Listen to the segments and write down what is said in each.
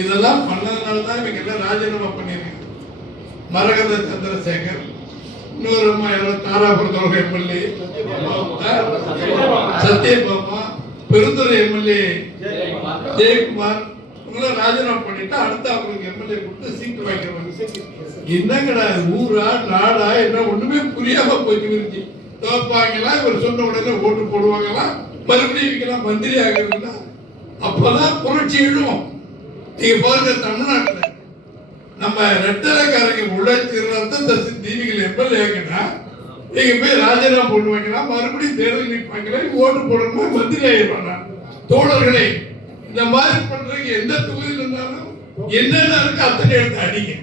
இதெல்லாம் பண்ணதுனால தான் இவங்க எல்லாம் ராஜினாமா பண்ணிருக்காங்க. மரகத சந்திரசேகர், இன்னொரு அம்மா தாராபுரத்தோட எம்எல்ஏ சத்யபாமா, பெருந்துறை எம்எல்ஏ ஜெயக்குமார் இவங்களாம் ராஜினாமா பண்ணிட்டு அடுத்து அவங்களுக்கு எம்எல்ஏ கொடுத்து சீட்டு வாங்கிடுவாங்க. என்னங்கடா ஊரா நாடா என்ன ஒண்ணுமே புரியாம போயிட்டு இருந்துச்சு. தோப்பாங்களா இவர் சொன்ன உடனே ஓட்டு போடுவாங்களா, மறுபடியும் இவங்கெல்லாம் மந்திரி ஆகிறதுல அப்பதான் புரட்சி எழுவோம். நீங்க பாருங்க, தமிழ்நாட்டுல நம்ம ரெட்டலைக்காரங்க உழைச்சி தீவிகள் எம்எல்ஏ ஆகினா நீங்க போய் ராஜினாமா பண்ணுவாங்கன்னா மறுபடியும் தேர்தல் நிற்பாங்களா, ஓட்டு போடணுமா, மந்திரி ஆகிடுவாங்க. தோழர்களே, இந்த மாதிரி பண்றீங்க. எந்த தொகுதியில் இருந்தாலும் என்னென்ன இருக்கு அத்தனை எடுத்து அடிங்க.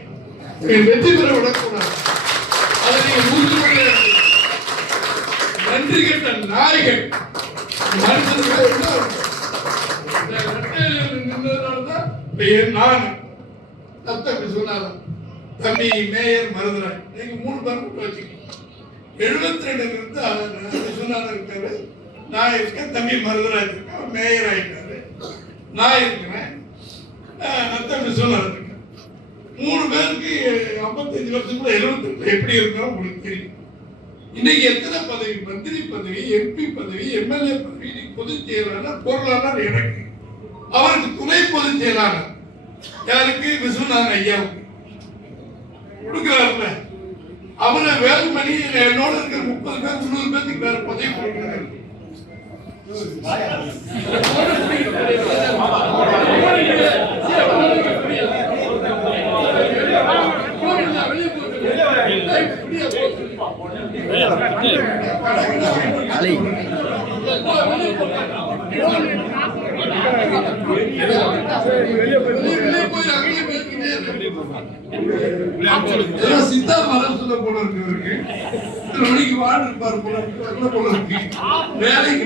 வெற்றி பெற விடக்கூடாது. அதை நீங்க உறுதிமொழி நன்றி கெட்ட நாய்கள் மனுஷனுக்கு நான் விஸ்வநாதன் தம்பி மேயர் மருதுராஜ் நீங்க 3 பேர் மட்டும் வச்சுக்கீங்க. 72 விஸ்வநாதன் இருக்காரு, நான் இருக்கேன், தம்பி மருதுராஜ் இருக்கேன், மேயர் ஆயிட்டாரு, நான் இருக்கிறேன், நத்தம் விஸ்வநாதன் இருக்கேன். 3 பேருக்கு 55 வருஷத்துல 78 எப்படி இருக்கோம் உங்களுக்கு தெரியும். இன்னைக்கு எத்தனை பதவி, மந்திரி பதவி, எம்பி பதவி, எம்எல்ஏ பதவி, பொதுச் செயலாளர், பொருளாளர் எனக்கு, அவருக்கு துணை பொதுச் செயலாளர் யாருக்கு, விஸ்வநாதன் ஐயாவுக்கு கொடுக்கிறாருல. அவரை வேலுமணி என்னோட இருக்கிற 30 பேர் 300 பேருக்கு வேற பதவி கொடுக்கிறாரு. சித்தா மரத்துல போல இருக்கு, மணிக்கு வாழ் இருப்பார் போல இருக்கு, வேலைக்கு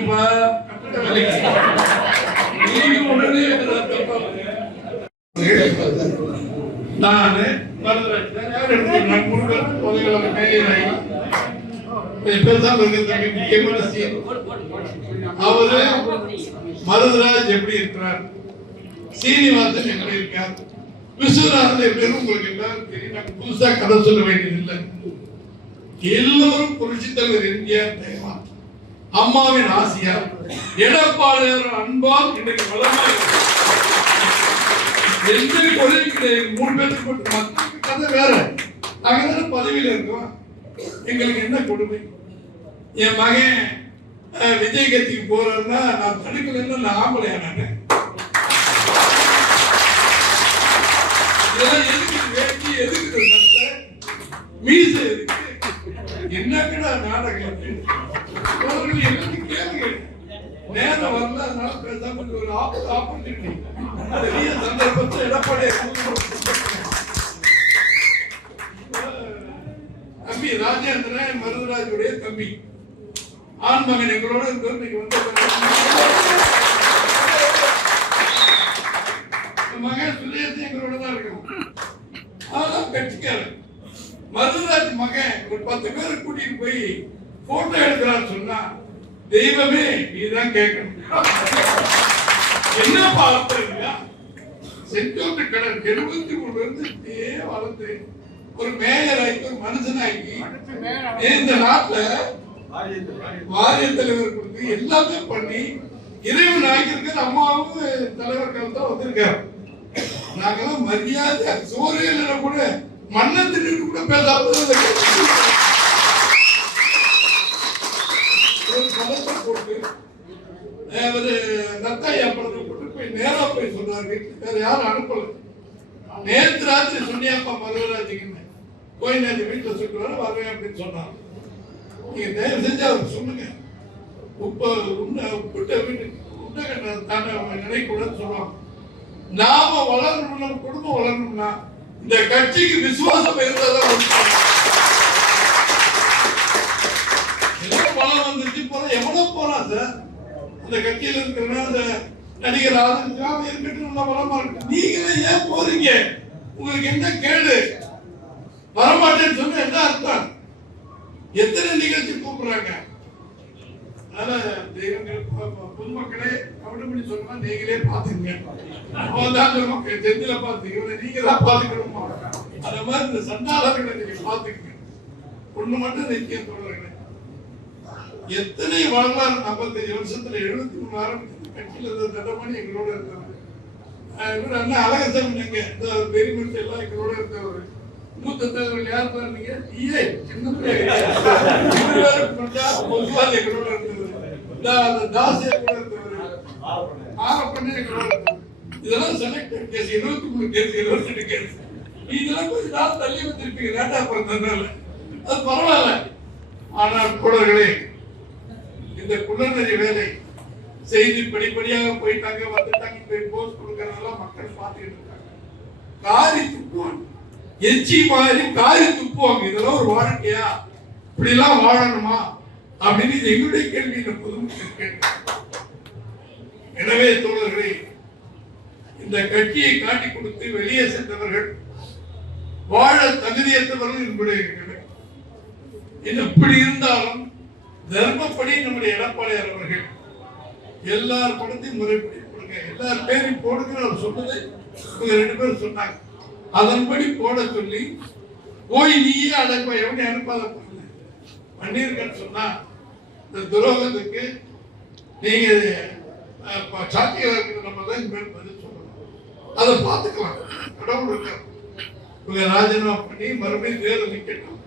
உடனே நானு அவரு மருதுராஜ் எப்படி இருக்கிறார், சீனிவாசன் எப்படி இருக்கார், விஸ்வநாதன் எப்படி உங்களுக்கு எல்லாரும் தெரியும். நாங்க புதுசா கதை சொல்ல வேண்டியதில்லை. எல்லோரும் புரட்சி தலைவர் எம்ஜிஆர் தேவா, அம்மாவின் ஆசியார், எடப்பாடியார் அன்பால் இன்றைக்கு வளமாக எந்த கொள்கைக்கு 3 பேருக்கு மட்டும் மக்களுக்கு கதை வேற. நாங்க பதவியில இருக்கோம், எங்களுக்கு என்ன கொடுமை. என் மகன் விஜய் கட்சிக்கு போறேன்னா நான் தடுக்கலன்னா நான் ஆம்பளையா, நானு எதுக்கு வேட்டி, எதுக்கு சட்டை, மீச எதுக்கு, என்னக்கடா நாடகம் எங்களுக்கு கேளுங்க. நேரம் வரல, அதனால பேசாம ஒரு ஆப்பர்ச்சுனிட்டி பெரிய சந்தர்ப்பத்தை எடப்பாடி தம்பி ராஜேந்திரன் மருதுராஜுடைய தம்பி ஆண் மகன் எங்களோட இன்னைக்கு வந்து மகன் சுரேஷ் எங்களோட தான் இருக்கும். அதெல்லாம் கட்சிக்காரன். மருதுராஜ் மகன் ஒரு 10 பேரை கூட்டிட்டு போய் போட்டோ எடுக்கிறான்னு சொன்னா தெய்வமே நீதான் கேட்கணும். என்ன பார்த்தா செஞ்சோட்டு கடன் 73 இருந்து வளர்ந்து ஒரு மேயர் ஆகி ஒரு மனுஷனாகி இந்த நாட்டுல வாரிய தலைவர் கொடுத்து எல்லாமே பண்ணி இறைவன் ஆகியிருக்கிற அம்மாவும் தலைவர்கள் தான் வந்திருக்காரு. நாங்கெல்லாம் மரியாதை சோரியல கூட மன்னத்திற்கு கூட பேசாம போட்டு ஒரு நத்தாயா படத்தை போட்டு போய் நேரா போய் சொன்னாரு. வேற யாரும் அனுப்பல. நேற்று ராத்திரி சொன்னியாப்பா மருவராஜுக்கு போய் நேற்று வீட்டுல சொல்லுவாரு வருவேன் அப்படின்னு சொன்னாங்க. நீங்க தயவு செஞ்சு அவருக்கு சொல்லுங்க. உப்பிட்ட வீட்டுக்கு தானே அவங்க நினைக்கூடாதுன்னு சொல்லுவாங்க. நாம வளரணும், நம்ம குடும்பம் வளரணும்னா இந்த கட்சிக்கு விசுவாசம் இருந்தாதான் பலம் வந்துருச்சு. போற எவ்வளவு போறான் சார் அந்த கட்சியில இருக்கிற அந்த நடிகர் ஆதரவு இருக்கட்டும், நல்லா பலமா இருக்கு. நீங்களே ஏன் போறீங்க? உங்களுக்கு என்ன கேடு? வரமாட்டேன்னு சொன்ன என்ன அர்த்தம்? எத்தனை நிகழ்ச்சி கூப்பிடுறாங்க. அதனால பொதுமக்களே கவனப்படி சொன்னா நீங்களே பாத்துக்கங்க. அவன்தான் சொல்லுவாங்க செந்தில பாத்துக்க, நீங்க தான் பாத்துக்கணுமா? அந்த மாதிரி இந்த சண்டாளர்களை நீங்க பாத்துக்கங்க. ஒண்ணு மட்டும் நிச்சயம் சொல்றேன், எத்தனை வரலாறு 45 வருஷத்துல 73 ஆரம்பிச்சு கட்சியில் இருந்த தண்டமணி எங்களோட இருந்தவர். அண்ணா அழகசாமி நீங்க இந்த பெருமிட்டு எல்லாம் எங்களோட இருந்தவர். மூத்த தலைவர்கள் யார் பாருங்க, நீயே சின்ன பொதுவாக எங்களோட இருந்தவர். தாசியா கூட இருந்தவர், ஆரப்பண்ண எங்களோட இருந்தவர். இதெல்லாம் செலக்டட் கேஸ், 23 கேஸ், 28 கேஸ். இதெல்லாம் கொஞ்சம் நாள் தள்ளி வந்திருப்பீங்க லேட்டா பிறந்ததுனால, அது பரவாயில்ல. ஆனால் தோழர்களே, இந்த குளநெறி வேலை செய்தி படிப்படியாக போயிட்டாங்க, வந்துட்டாங்க. போய் போஸ்ட் கொடுக்கறதெல்லாம் மக்கள் பார்த்துக்கிட்டு இருக்காங்க. காரி துப்புவாங்க, எச்சி மாதிரி காரி துப்புவாங்க. இதெல்லாம் ஒரு வாழ்க்கையா? இப்படி எல்லாம் வாழணுமா அப்படின்னு எங்களுடைய கேள்வி பொதுமக்கள் கேட்க. எனவே தோழர்களே, இந்த கட்சியை காட்டி கொடுத்து வெளியே சென்றவர்கள் வாழ தகுதியற்றவர்கள் என்பதை எப்படி இருந்தாலும் தர்மப்படி நம்முடைய எடப்பாடியார் அவர்கள் எல்லார் படத்தையும் முறைப்படி கொடுங்க, எல்லார் பேரையும் போடுங்க. அவர் சொன்னதை இவங்க 2 பேரும் சொன்னாங்க, அதன்படி போட சொல்லி போய் நீயே அழைப்பா, எவனே அனுப்பாத பண்ணிருக்கன்னு சொன்னா இந்த துரோகத்துக்கு நீங்க சாட்சியாக நம்ம தான் இனிமேல் பதில் சொல்லணும். அதை பார்த்துக்கலாம். கடவுள் இருக்கார். இவங்க ராஜினாமா பண்ணி மறுபடியும் தேர்தல் நிக்கட்டும்,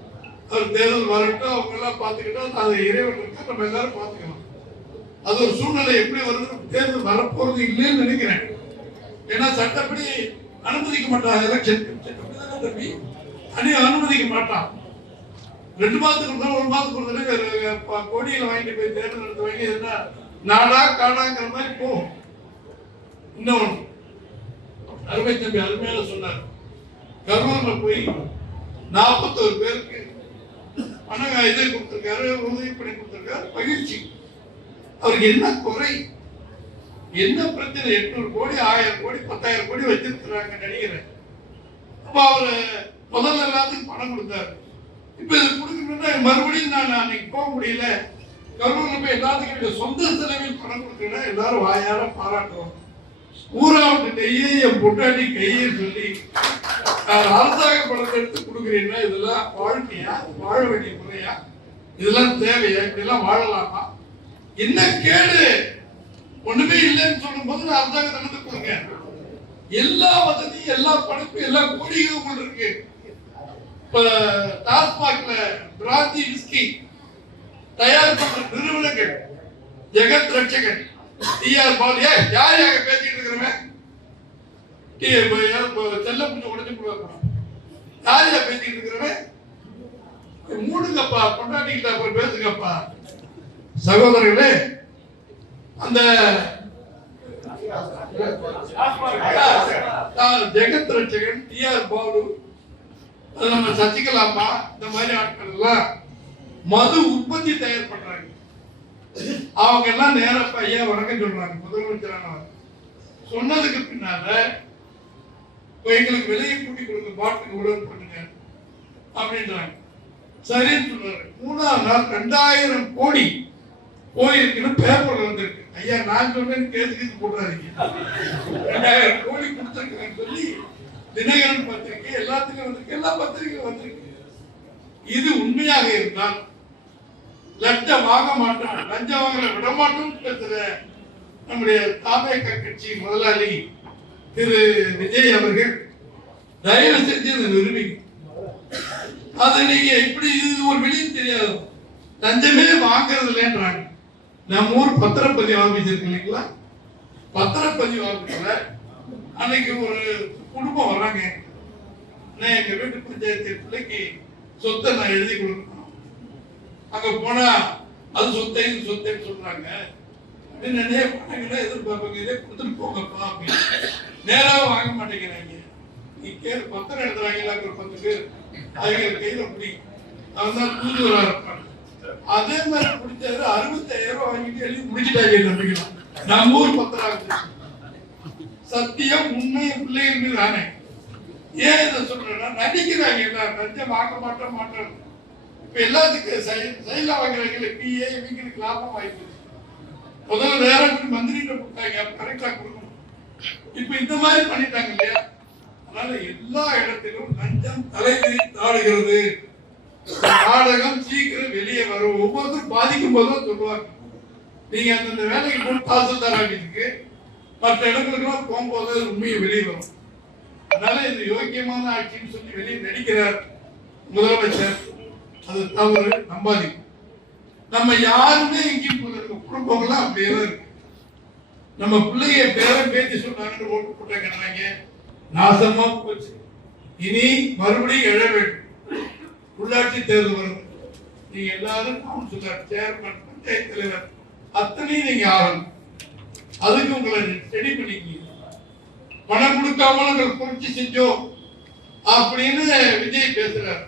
அவர் தேர்தல் வரட்டும், அவங்க எல்லாம் பார்த்துக்கிட்டோம். அதை இறைவன் இருக்க நம்ம எல்லாரும் பார்த்துக்கலாம். அது ஒரு சூழ்நிலை எப்படி வருது, தேர்தல் வரப்போறது இல்லைன்னு நினைக்கிறேன். ஏன்னா சட்டப்படி அனுமதிக்க மாட்டான், எலெக்ஷன் தம்பி அனுமதிக்க மாட்டான். 2 மாதத்துக்கு இருந்தாலும் 1 மாதத்துக்கு கோடியில் வாங்கிட்டு போய் தேர்தல் நடத்த வாங்கி என்ன நாடா காடாங்கிற மாதிரி போகும். இன்னொன்று அருமை தம்பி அருமையான சொன்னார், கரூர்ல போய் 41 பேருக்கு பணம் இதை கொடுத்திருக்காரு, உதவி பண்ணி கொடுத்திருக்காரு. மகிழ்ச்சி. அவருக்கு என்ன குறை, என்ன பிரச்சனை? 800 கோடி 1000 கோடி 10,000 கோடி வச்சிருக்கிறாங்க நினைக்கிறேன். அப்ப அவரு முதல்ல எல்லாத்துக்கும் பணம் கொடுத்தாரு. இப்ப இது கொடுக்கணும்னா மறுபடியும் நான் அன்னைக்கு போக முடியல, கரூர்ல போய் எல்லாத்துக்கும் சொந்த செலவில் பணம் கொடுத்தீங்கன்னா எல்லாரும் வாயார பாராட்டுவோம். ஊரா விட்டுட்டே என் பொட்டாட்டி கையே சொல்லி அரசாங்க பணத்தை எடுத்து கொடுக்குறீங்கன்னா இதெல்லாம் வாழ்க்கையா? வாழ வேண்டிய முறையா? இதெல்லாம் தேவையா? இப்படிலாம் வாழலாமா? என்ன கேடு? ஒண்ணுமே இல்லைன்னு சொல்லும் போது அரசாங்க நடந்து கொடுங்க. எல்லா வசதியும், எல்லா பணப்பும், எல்லா கோடிகளும் இருக்கு. இப்ப டாஸ்மாக்ல பிராந்தி விஸ்கி தயார் பண்ற நிறுவனங்கள், ஜெகத் ரட்சகன், டிஆர் பால், யார் யாங்க பேசிட்டு இருக்கிறவன் செல்ல புஞ்சு உடஞ்சு கொடுக்கணும். யார் யா பேசிட்டு இருக்கிறவன்? மூடுங்கப்பா, கொண்டாடிக்கிட்டா போய் பேசுங்கப்பா. சகோதரர்களே, அந்த ஜெகத் ரட்சகன், டிஆர் பாலு, நம்ம சசிகலாமா, இந்த மாதிரி ஆட்கள் எல்லாம் மது உற்பத்தி தயார் பண்றாங்க. அவங்க எல்லாம் நேரப்ப ஐயா வணக்கம் சொல்றாங்க. முதலமைச்சரானவர் சொன்னதுக்கு பின்னால எங்களுக்கு விலையை கூட்டி கொடுங்க, பாட்டுக்கு உடல் பண்ணுங்க அப்படின்றாங்க. சரின்னு சொல்றாரு. 3ஆம் நாள் 2000 கோடி போயிருக்குன்னு பேப்பர்ல வந்திருக்கு. ஐயா நான் சொன்னேன்னு கேட்டு போடுறாதீங்க, 2000 கோடி கொடுத்துருக்காங்க சொல்லி தினகரன் பத்திரிகை எல்லாத்துக்கும் வந்திருக்கு, எல்லா பத்திரிகையும் வந்திருக்கு. இது உண்மையாக இருந்தால் லஞ்சம் வாங்க மாட்டோம், லஞ்சம் வாங்கல விட மாட்டோம் பேசுற நம்முடைய தாவேக கட்சி முதலாளி திரு விஜய் அவர்கள் தயவு செஞ்சு அதை நிரூபிங்க. அதை நீங்க இப்படி இது ஒரு வெளியே தெரியாது, லஞ்சமே வாங்குறது இல்லைன்றாங்க. நம்ம ஊர் பத்திரப்பதிவு ஆபீஸ் இருக்கு இல்லைங்களா, பத்திரப்பதிவு ஆபீஸ்ல அன்னைக்கு ஒரு குடும்பம் வர்றாங்க. எங்க வீட்டு பஞ்சாயத்து பிள்ளைக்கு சொத்தை நான் எழுதி கொடுக்கணும். அங்க போனா அது சொத்தை இது சொத்தைன்னு சொல்றாங்க. நிறைய பணங்களை எதிர்பார்ப்பாங்க, இதே கொடுத்துட்டு போங்கப்பா அப்படின்னு. நேராக வாங்க மாட்டேங்கிறாங்க. நீ கேள்வி பத்திரம் எழுதுறாங்களா ஒரு 10 பேர், அவங்க கையில பிடி, அவன் தான் தூதுவரா இருப்பாங்க. அதே மாதிரி பிடிச்சாரு 65,000 ரூபாய் வாங்கிட்டு எழுதி முடிச்சுட்டாங்க. நம்பிக்கலாம் நம்ம ஊர் பத்திரம் சத்தியம் உண்மை பிள்ளைகள் மீது ஆனே. ஏன் இதை சொல்றேன்னா நடிக்கிறாங்க, எல்லாம் லஞ்சம் வாங்க மாட்டோம். இப்ப எல்லாத்துக்கும் செயலா வாங்குறாங்க, பிஏ இவங்களுக்கு லாபம் வாய்ப்பு. முதல்ல நேரம் மந்திரிகிட்ட கொடுத்தாங்க, கரெக்டா கொடுக்கணும். இப்ப இந்த மாதிரி பண்ணிட்டாங்க இல்லையா? அதனால எல்லா இடத்திலும் லஞ்சம் தாடுகிறது. நாடகம் சீக்கிரம் வெளியே வரும். ஒவ்வொருத்தரும் பாதிக்கும் போதும் சொல்லுவாங்க, நீங்க அந்த வேலைக்கு போய் தாசில்தார் ஆகிட்டு மற்ற இடங்களுக்கெல்லாம் போகும்போது உண்மையை வெளியே வரும். அதனால இது யோக்கியமான ஆட்சின்னு சொல்லி வெளியே நடிக்கிறார் முதலமைச்சர். அது தவறு, நம்பாதீங்க. நம்ம யாருமே எங்கேயும் குடும்பங்கள்லாம் அப்படியே இருக்கு. நம்ம பிள்ளைய பேரம் பேச்சு சொன்னாங்கன்னு ஓட்டு போட்டாங்க, நாசமா போச்சு. இனி மறுபடியும் எழ வேண்டும். உள்ளாட்சி தேர்தல் வரும். நீங்க எல்லாரும் கவுன்சிலர், சேர்மன், பஞ்சாயத்து தலைவர் அத்தனையும் நீங்க ஆகணும். அதுக்கு உங்களை ரெடி பண்ணிக்க. பணம் கொடுக்காம நாங்கள் புரட்சி செஞ்சோம் அப்படின்னு விஜய் பேசுறாரு.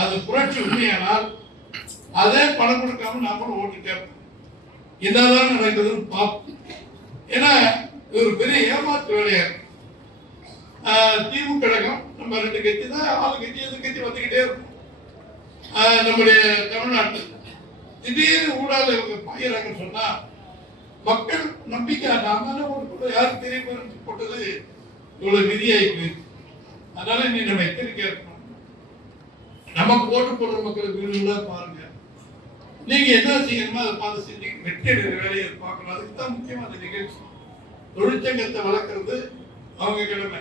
அது புரட்சி உண்மையானால் அதே பணம் கொடுக்காம நாமளும் ஓட்டு கேட்போம். என்னதான் நடக்குதுன்னு பார்ப்போம். ஏன்னா இது ஒரு பெரிய ஏமாற்று வேலையா இருக்கு. திமுக கழகம் நம்ம 2 கட்சி தான், ஆளுங்கட்சி எதிர்கட்சி வந்துகிட்டே இருக்கும். நம்முடைய தமிழ்நாட்டில் திடீர்னு ஊடால இவங்க பாயிறாங்கன்னு சொன்னா மக்கள் நம்பிக்கை நாம யாரும் தெரிய போட்டது இவ்வளவு விதியாகி போயிருக்கு. அதனால நீ நம்ம எச்சரிக்கையா இருக்கணும். நமக்கு ஓட்டு போடுற மக்கள் வீடுகளா பாருங்க. நீங்க என்ன செய்யணுமோ அதை பார்த்து செஞ்சு வெற்றி வேலையை பார்க்கணும். அதுக்கு தான் முக்கியமான நிகழ்ச்சி. தொழிற்சங்கத்தை வளர்க்கறது அவங்க கடமை.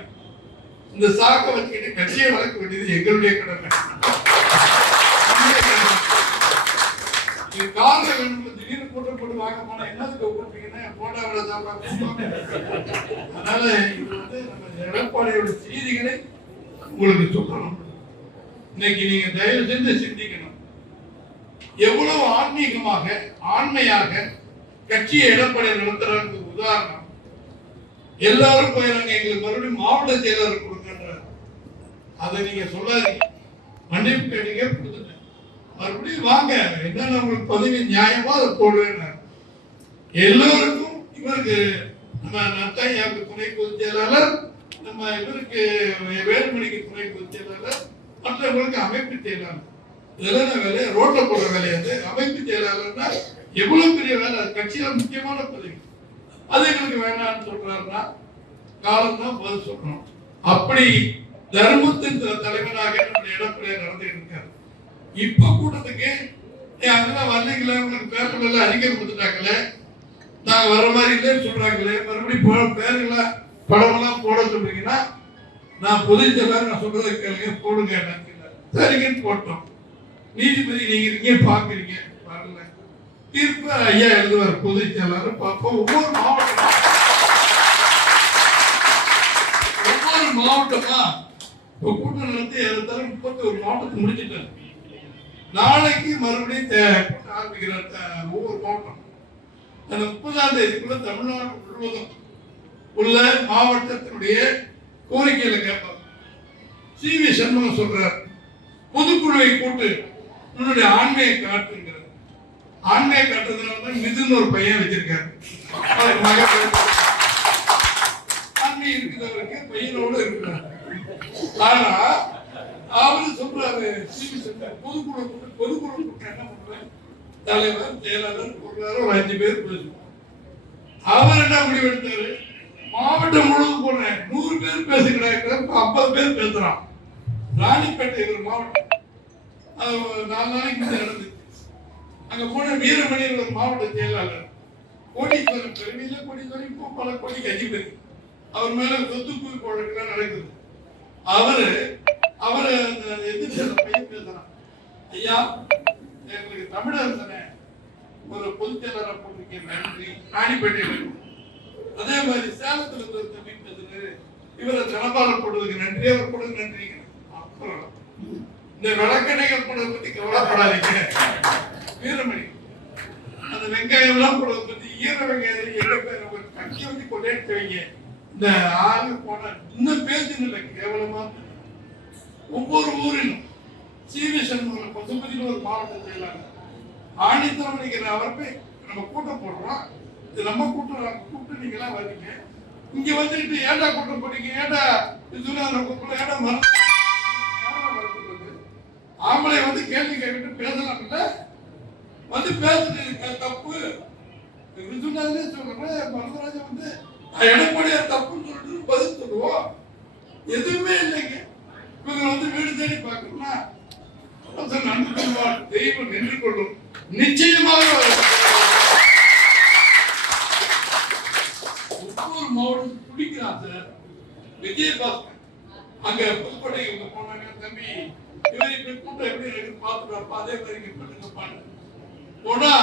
இந்த சாக்க வச்சுக்கிட்டு கட்சியை வளர்க்க வேண்டியது எங்களுடைய கடமை. காரணம் வேணும். திடீர்னு போட்டு வாங்க போனா என்னதுக்கு கூப்பிட்டீங்கன்னா போட்டாவில தான் பார்க்கணும். அதனால இது நம்ம எடப்பாடியோட செய்திகளை உங்களுக்கு சொல்லணும். இன்னைக்கு நீங்க தயவு செஞ்சு சிந்திக்கணும். எவ்வளவு ஆன்மீகமாக ஆண்மையாக கட்சியை எடப்பாடி நடத்துறாங்க. உதாரணம், எல்லாரும் போயிறாங்க, எங்களுக்கு மறுபடியும் மாவட்ட செயலர் கொடுக்கின்ற. அதை நீங்க சொல்லாதீங்க. மன்னிப்பு கேட்டீங்க, கொடுத்துட்டேன். மறுபடியும் வாங்க, என்னென்ன உங்களுக்கு பதவி நியாயமா அதை போடுவேன். எல்லோருக்கும் இவருக்கு நம்ம நத்தாயாவுக்கு துணை பொதுச் செயலாளர், நம்ம இவருக்கு வேலுமணிக்கு துணை பொதுச் செயலாளர், மற்றவங்களுக்கு அமைப்பு செயலாளர். இதெல்லாம் வேலை ரோட்ல போடுற வேலையாது. அமைப்பு செயலாளர்னா எவ்வளவு பெரிய வேலை, கட்சியில முக்கியமான பதவி. அது எங்களுக்கு வேணாம்னு சொல்றாருன்னா காலம் தான் பதில் சொல்லணும். அப்படி தர்மத்தின் தலைவனாக நம்முடைய எடப்பாடி நடந்துட்டு இருக்காரு. இப்ப கூட்டத்துக்கு அதெல்லாம் வரலீங்களே, உங்களுக்கு பேப்பர்ல எல்லாம் அறிக்கை கொடுத்துட்டாங்களே, நாங்க வர மாதிரி இல்லைன்னு சொல்றாங்களே, மறுபடியும் பேருங்களா படமெல்லாம் போட சொல்றீங்கன்னா நான் பொதுச் செயலாளர் நான் சொல்றதை கேளுங்க, போடுங்க. சரிங்கன்னு போட்டோம். நீதிபதி நீங்க இருக்கீங்க பாக்குறீங்க, வரல. தீர்ப்பு ஐயா எழுதுவார் பொதுச் செயலாளர். பார்ப்போம். ஒவ்வொரு மாவட்டமா இப்ப கூட்டம் நடத்தி ஏறத்தாழ 31 மாவட்டத்தை முடிச்சுட்டாரு. நாளைக்கு மறுபடியும் ஆரம்பிக்கிறார் ஒவ்வொரு மாவட்டம். அந்த 30ஆம் தேதிக்குள்ள தமிழ்நாடு முழுவதும் உள்ள மாவட்டத்தினுடைய கோரிக்கையில கேட்பார். சி.வி. சண்முகம் சொல்றார், பொதுக்குழுவை கூட்டு உன்னுடைய ஆண்மையை காட்டுங்கிறார். ஆண்மையை காட்டுறதுனால மிதுன்னு ஒரு பையன் வச்சிருக்காரு. ஆண்மை இருக்கிறவருக்கு பையனோடு இருக்கிறார். ஆனா அவரு சொல்றாரு, பொதுக்குழு கூட்டம் என்ன பண்றேன், தலைவர் செயலாளர் பொருளாளர் ஒரு 5 பேர் பேசுவோம். அவர் என்ன முடிவு எடுத்தாரு, மாவட்டம் முழுவதும் போடுறேன் 100 பேர் பேசுகிறாங்க, 50 பேர் பேசுறான். ராணிப்பேட்டை ஒரு மாவட்டம், அது 4 நாளைக்கு முன்னாடி நடந்துச்சு. அங்க போன வீரமணி ஒரு மாவட்ட செயலாளர், கோடீஸ்வரன் பெருமையில கோடீஸ்வரன் இப்போ பல கோடிக்கு அதிபதி. அவர் மேல சொத்து குவிப்பு வழக்குலாம் நடக்குது. அவரு எதிர்த்து பையன் பேசுறான், ஐயா எங்களுக்கு தமிழரசனை ஒரு பொதுச் செயலரை போட்டிருக்கேன், நன்றி. ராணிப்பேட்டையில் அதே மாதிரி சேலத்துல இருந்து ஒரு தம்பி பேசுறாரு, இவரை தனபாலம் போடுறதுக்கு நன்றி, அவர் போடுறது நன்றி. அப்புறம் இந்த விளக்கணைகள் போடுறதை பத்தி கவலைப்படாதீங்க. வீரமணி அந்த வெங்காயம் எல்லாம் போடுறதை பத்தி ஈர வெங்காயம் கட்சி வந்து கொண்டாடி வைங்க. இந்த ஆளு போன இன்னும் பேசுன்னு கேவலமா. ஒவ்வொரு ஊரிலும் சி.வி. சண்முகம் பசுபதியில் ஒரு மாவட்ட செயலாளர் ஆணித்தரம் நினைக்கிற அவருக்கு நம்ம கூட்டம் போடுறோம். இது நம்ம கூட்டம் நீங்க எல்லாம் வரீங்க, இங்க வந்துட்டு ஏண்டா கூட்டம் போட்டீங்க, ஏண்டா கூட்டம், ஏண்டா மருந்து ஆம்பளை வந்து கேள்வி கேட்டு பேசலாம் இல்ல, வந்து பேசுறது தப்பு. சொன்னதுலே சொல்றேன். வரதராஜன் வந்து எடப்பாடியார் தப்புன்னு சொல்லிட்டு பதில் சொல்லுவோம். எதுவுமே இல்லைங்க. இவங்க வந்து வீடு தேடி பார்க்கணும்னா நன்றி கொள்வார், தெய்வம் நின்று கொள்ளும். நிச்சயமாக ஒவ்வொரு மாவட்டம் பிடிக்கிறான் சார். விஜயபாஸ்கர் அங்க புதுக்கோட்டை இவங்க போனாங்க. தம்பி இவர் இப்படி கூட்டம் எப்படி இருக்கு பாத்துருப்பா, அதே மாதிரி பண்ணுங்க பாருங்க போனா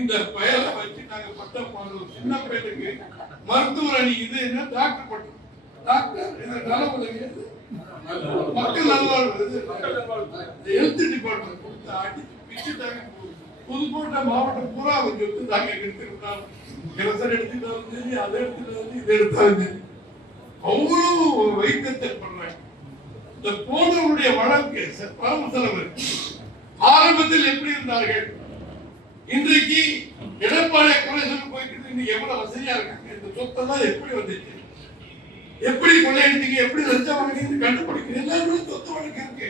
இந்த பயலை வச்சு நாங்க பட்டம் பாடுறோம். சின்ன பையனுக்கு மருத்துவர் அணி இது என்ன டாக்டர் பட்டம், டாக்டர் நலவுதவி மக்கள் நல்வாழ்வு ஹெல்த் டிபார்ட்மெண்ட் கொடுத்து அடிச்சு பிச்சுட்டாங்க. புதுக்கோட்டை மாவட்டம் பூரா வந்து தாங்க எடுத்துக்கிட்டாங்க. கிரசர் எடுத்துட்டாலும் சரி, அதை எடுத்துட்டாலும் இதை எடுத்தாலும் சரி, அவ்வளவு வைத்தியத்தை பண்றாங்க. இந்த போனவருடைய வழக்கு பரம செலவு ஆரம்பத்தில் எப்படி இருந்தார்கள், இன்றைக்கு எடப்பாடியை குறை சொல்லி போயிட்டு இன்னைக்கு எவ்வளவு வசதியா இருக்காங்க. இந்த சொத்தெல்லாம் எப்படி வந்துச்சு, எப்படி கொள்ளையடித்தீங்க, எப்படி லஞ்சம் வாங்கினீங்க கண்டுபிடிக்க எல்லாருமே சொத்து வழக்கு இருக்கு.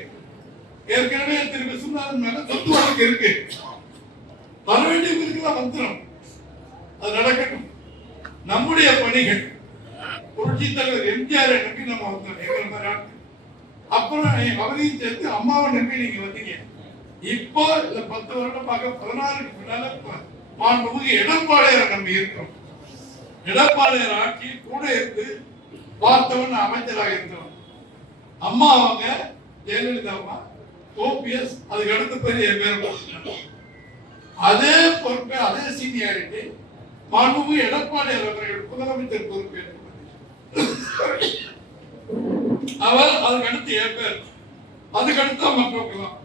ஏற்கனவே திரு விஸ்வநாதன் மேல சொத்து வழக்கு இருக்கு. வர வேண்டியவங்களுக்கெல்லாம் வந்துடும். அது நடக்கட்டும். நம்முடைய பணிகள் புரட்சி தலைவர் எம்ஜிஆர் நம்பி நம்ம வந்தோம். எங்களை மாதிரி அப்புறம் அவரையும் சேர்த்து அம்மாவை நம்பி நீங்க வந்தீங்க. இப்போ இந்த 10 வருடமாக 16க்கு பின்னால மாண்புமிகு எடப்பாடியார் நம்பி இருக்கிறோம். எடப்பாடியார் ஆட்சி கூட இருந்து பார்த்தவன் அமைச்சராக இருக்கிறோம். அம்மா அவங்க ஜெயலலிதா அம்மா, ஓபிஎஸ், அதுக்கு அடுத்த பேர் என் பேர். அதே பொறுப்பை அதே சீனியாரிட்டி மாண்புமிகு எடப்பாடியார் அவர்கள் முதலமைச்சர் பொறுப்பு அவர், அதுக்கு அடுத்து என் பேர், அதுக்கு அடுத்து மற்றவங்களாம்.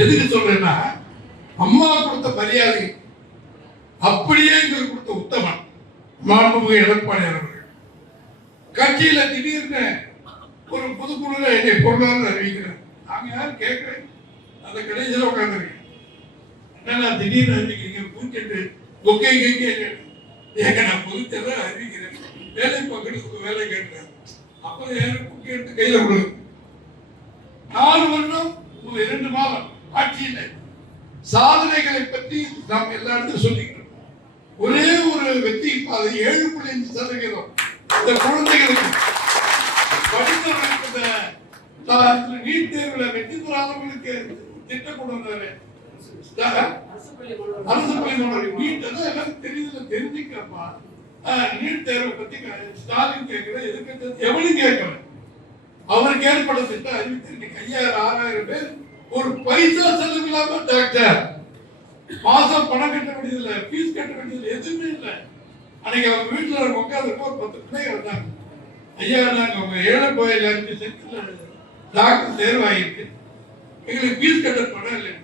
எதுக்கு சொல்றேன்னா, அம்மா கொடுத்த மரியாதை அப்படியே எங்களுக்கு கொடுத்த உத்தமன் மாண்புமிகு எடப்பாடியார் அவர்கள். கட்சியில திடீர்னு ஒரு பொதுக்குழுல என்னை பொருளாதார அறிவிக்கிறேன். நாங்க யாரும் கேட்கிறேன், அந்த கடைசியில் உட்காந்துருக்கேன். என்னன்னா திடீர்னு அறிவிக்கிறீங்க, பூச்செட்டு கொக்கை கேட்க ஏங்க நான் பொதுச்செயலாளர் அறிவிக்கிறேன், வேலை பக்கத்துக்கு வேலை கேட்கிறேன். அப்புறம் யாரும் குக்கி எடுத்து கையில கொடுங்க. 4 வருடம் 2 மாதம் ஆட்சியில் சாதனைகளை பற்றி நாம் எல்லா இடத்தையும் சொல்லிக்கிறோம். ஒரே ஒரு வெற்றி பாதை 7.5% இந்த குழந்தைகளுக்கு படித்தவர்களுக்கு நீட் தேர்வுல வெற்றி பெறாதவங்களுக்கு திட்டம் கொண்டு வந்தாரு. அரசு பள்ளி மாணவர்கள் நீட் எல்லாம் தெரிஞ்சுக்கப்பா. நீட் தேர்வை பத்தி ஸ்டாலின் கேட்கல, எதுக்கு எவனும் கேட்கல. அவருக்கு ஏற்பட திட்டம் அறிவித்து 5000-6000 பேர் ஒரு பைசா செலவு இல்லாம டாக்டர். மாசம் பணம் கட்ட வேண்டியதில்லை, ஃபீஸ் கட்ட வேண்டியதில்லை, எதுவுமே இல்லை. அன்னைக்கு அவங்க வீட்டுல உட்காந்து ஒரு 10 பிள்ளைங்க இருந்தாங்க. ஐயா நாங்க உங்க 7.5 சென்ட்ல டாக்டர் தேர்வாயிருக்கு, எங்களுக்கு ஃபீஸ் கட்ட பணம் இல்லை.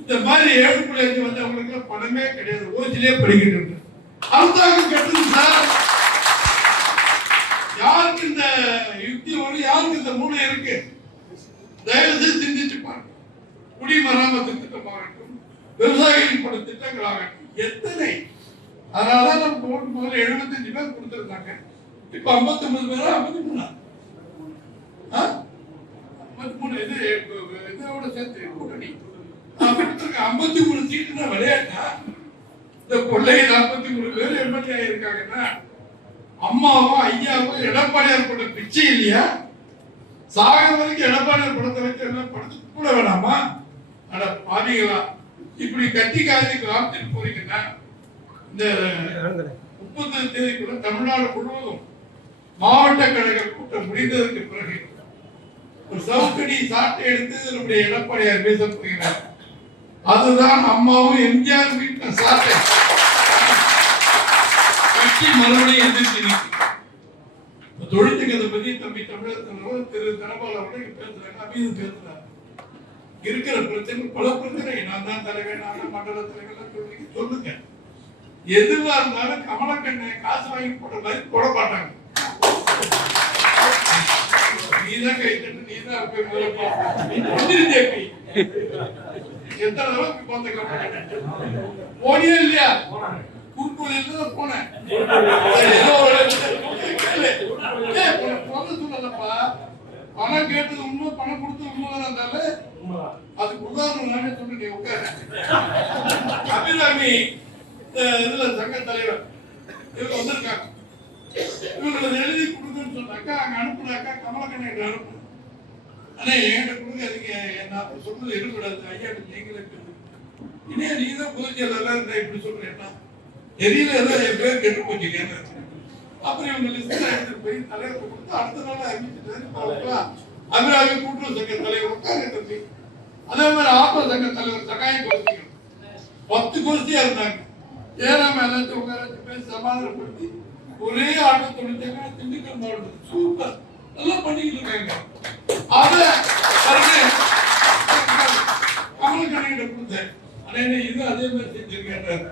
இந்த மாதிரி 7.5 வந்து அவங்களுக்கு பணமே கிடையாது, ஓசிலே படிக்கிட்டு அரசாங்கம் கட்டுது சார். யாருக்கு இந்த யுக்தி வரும், யாருக்கு இந்த மூளை இருக்கு? தயவு செய்து சிந்திச்சு பாருங்க. குடிமராமத்து திட்டமாகட்டும், விவசாயிகளின் பல திட்டங்கள் ஆகட்டும், எத்தனை. அதனாலதான் நம்ம ஓட்டு முதல்ல 75 பேர் கொடுத்திருந்தாங்க. இப்ப 59 பேரா 53 இதோட சேர்த்து கூட்டணி 53 சீட்டுனா விளையாட்டா? இந்த கொள்ளை 43 பேர் எம்எல்ஏ ஆயிருக்காங்கன்னா அம்மாவும் ஐயாவும் எடப்பாடியார் போட்ட பிச்சை இல்லையா? சாக வரைக்கும் எடப்பாடியார் படத்தை வச்சு எல்லாம் படத்துக்கு கூட வேணாமா? அட பாதிகளா, இப்படி கட்டி காய்ச்சி காத்துட்டு போறீங்கன்னா இந்த 30 தேதிக்குள்ள தமிழ்நாடு முழுவதும் மாவட்ட கழக கூட்டம் முடிந்ததற்கு பிறகு ஒரு சவுக்கடி சாட்டை எடுத்து நம்முடைய எடப்பாடியார் பேச போகிறார். அதுதான் அம்மாவும் எம்ஜிஆர் வீட்டு சாட்டை. கட்சி மறுபடியும் எதிர்த்து தொழிற்சங்கத்தை பத்தி தம்பி தமிழகத்தில் திரு தனபாலோட பேசுறாங்க, அமீது பேசுறாங்க. இருக்கிற பிரச்சனை பல பிரச்சனை. நான் தான் தலைவர், நான் தான் மண்டல தலைவர் சொல்லுங்க. எதுவா இருந்தாலும் கமலக்கண்ணை காசு வாங்கி போட்ட மாதிரி போட மாட்டாங்க. நீதான் கை தட்டு, நீதான் எத்தனை அளவுக்கு போனியா இல்லையா? குறுக்கோல போனேன் சொல்லப்பா. பணம் கேட்டது உண்மை, பணம் கொடுத்து உண்மைதான் இருந்தாலும் அதுக்கு உதாரணம் நானே சொல்லி நீ உட்கார. அபிராமி இதுல சங்க தலைவர் இவங்க வந்திருக்காங்க. இவங்களை எழுதி கொடுக்குன்னு சொன்னாக்கா அங்க அனுப்புனாக்கா கமலக்கண்ணன் அனுப்பு. ஆனா என்கிட்ட கொடுக்காதீங்க, நான் சொல்றது எடுக்கூடாது, ஐயா நீங்களே இனியா நீ தான் பொதுச்செயலாளர் இப்படி சொல்றேன்னா தெரியல, ஏதாவது என் பேர் கெட்டு போச்சுங்க. அப்புறம் இவங்க லிஸ்ட் எடுத்துட்டு போய் தலைவர் கொடுத்து அடுத்த நாள் அறிவிச்சுட்டாரு. அபிராமி கூட்டுறவு சங்க தலைவர் உட்கார தம்பி. அதே மாதிரி ஆட்டோ சங்க தலைவர் சகாய கோஷ்டிகள் 10 கோஷ்டியா இருந்தாங்க. ஏறாம எல்லாத்தையும் உட்கார வச்சு பேசி சமாதானப்படுத்தி ஒரே ஆட்டோ தொழிற்சங்க திண்டுக்கல் மாவட்டத்தில் சூப்பர் நல்லா பண்ணிக்கிட்டு இருக்காங்க. அதை கமலக்கண்ணகிட்ட கொடுத்தேன். ஆனா இது அதே மாதிரி செஞ்சிருக்கேன்.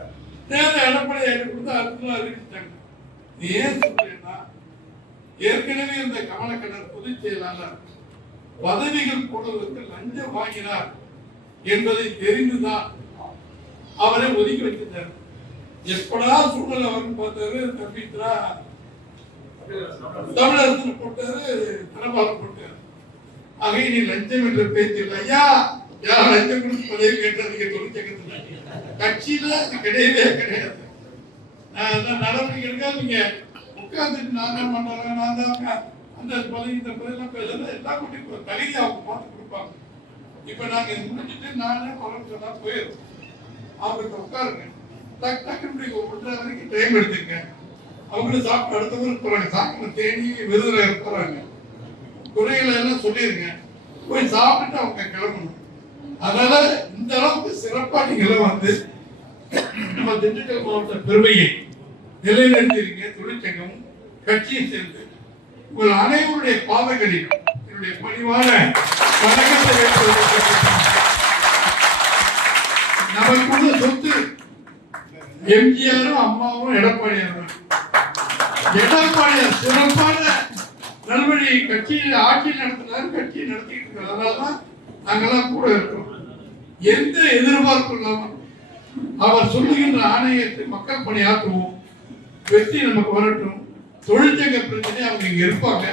நேரம் எடப்பாடி கொடுத்து அடுத்த நாள் அறிவிச்சிட்டாங்க. ஏன் சொல்றேன்னா ஏற்கனவே இந்த கமலக்கண்ணன் பொதுச் செயலாளர் பதவிகள் போடுவதற்கு லஞ்சம் வாங்கினார் என்பதை தெரிந்துதான் அவரை ஒதுக்கி வைத்தார். எப்படா சூழ்நிலை வரும் பார்த்தாரு, தம்பித்ரா தமிழரசு போட்டாரு, தனபாலம் போட்டாரு. ஆக இனி லஞ்சம் என்ற பேச்சு இல்லை. ஐயா யார் லஞ்சம் கொடுத்து பதவி கேட்டதுக்கு தொழிற்சங்கத்தில் கட்சியில கிடையவே கிடையாது. நடவடிக்கை எடுக்க நீங்க உட்கார்ந்துட்டு நான் தான் பண்றேன், நான் தான் அந்த பதவி இந்த பதவியெல்லாம் பேசுறது எல்லா கூட்டியும் தகுதி அவங்க பார்த்து கொடுப்பாங்க. இப்ப நாங்க முடிச்சுட்டு நானே குறைஞ்சு சொன்னா போயிடும். அவங்களுக்கு உட்காருங்க, டக்கு டக்குன்னு ஒன்றரை வரைக்கும் டைம் எடுத்துங்க. அவங்களும் சாப்பிட்டு அடுத்தவங்க போறாங்க, சாப்பிட தேடி விருதுல இருக்கிறாங்க. குறைகளை எல்லாம் சொல்லிருங்க, போய் சாப்பிட்டு அவங்க கிளம்பணும். அதனால இந்த அளவுக்கு சிறப்பா நீங்களும் வந்து நம்ம திண்டுக்கல் மாவட்ட பெருமையை நிலைநிறுத்திருங்க. தொழிற்சங்கமும் கட்சியும் சேர்ந்து உங்கள் அனைவருடைய பாதங்களில் என்னுடைய பணிவான வணக்கத்தை நமக்குள்ள சொத்து எம்ஜிஆரும் அம்மாவும் எடப்பாடியார். எடப்பாடியார் சிறப்பான நல்வழி கட்சியில் ஆட்சி நடத்தினார், கட்சியை நடத்திட்டு இருக்கிறார். அதனாலதான் நாங்கெல்லாம் கூட இருக்கிறோம். எந்த எதிர்பார்ப்பு இல்லாமல் அவர் சொல்லுகின்ற ஆணையத்தை மக்கள் பணியாற்றுவோம். வெற்றி நமக்கு வரட்டும். தொழிற்சங்க பிரச்சனை அவங்க இங்க இருப்பாங்க.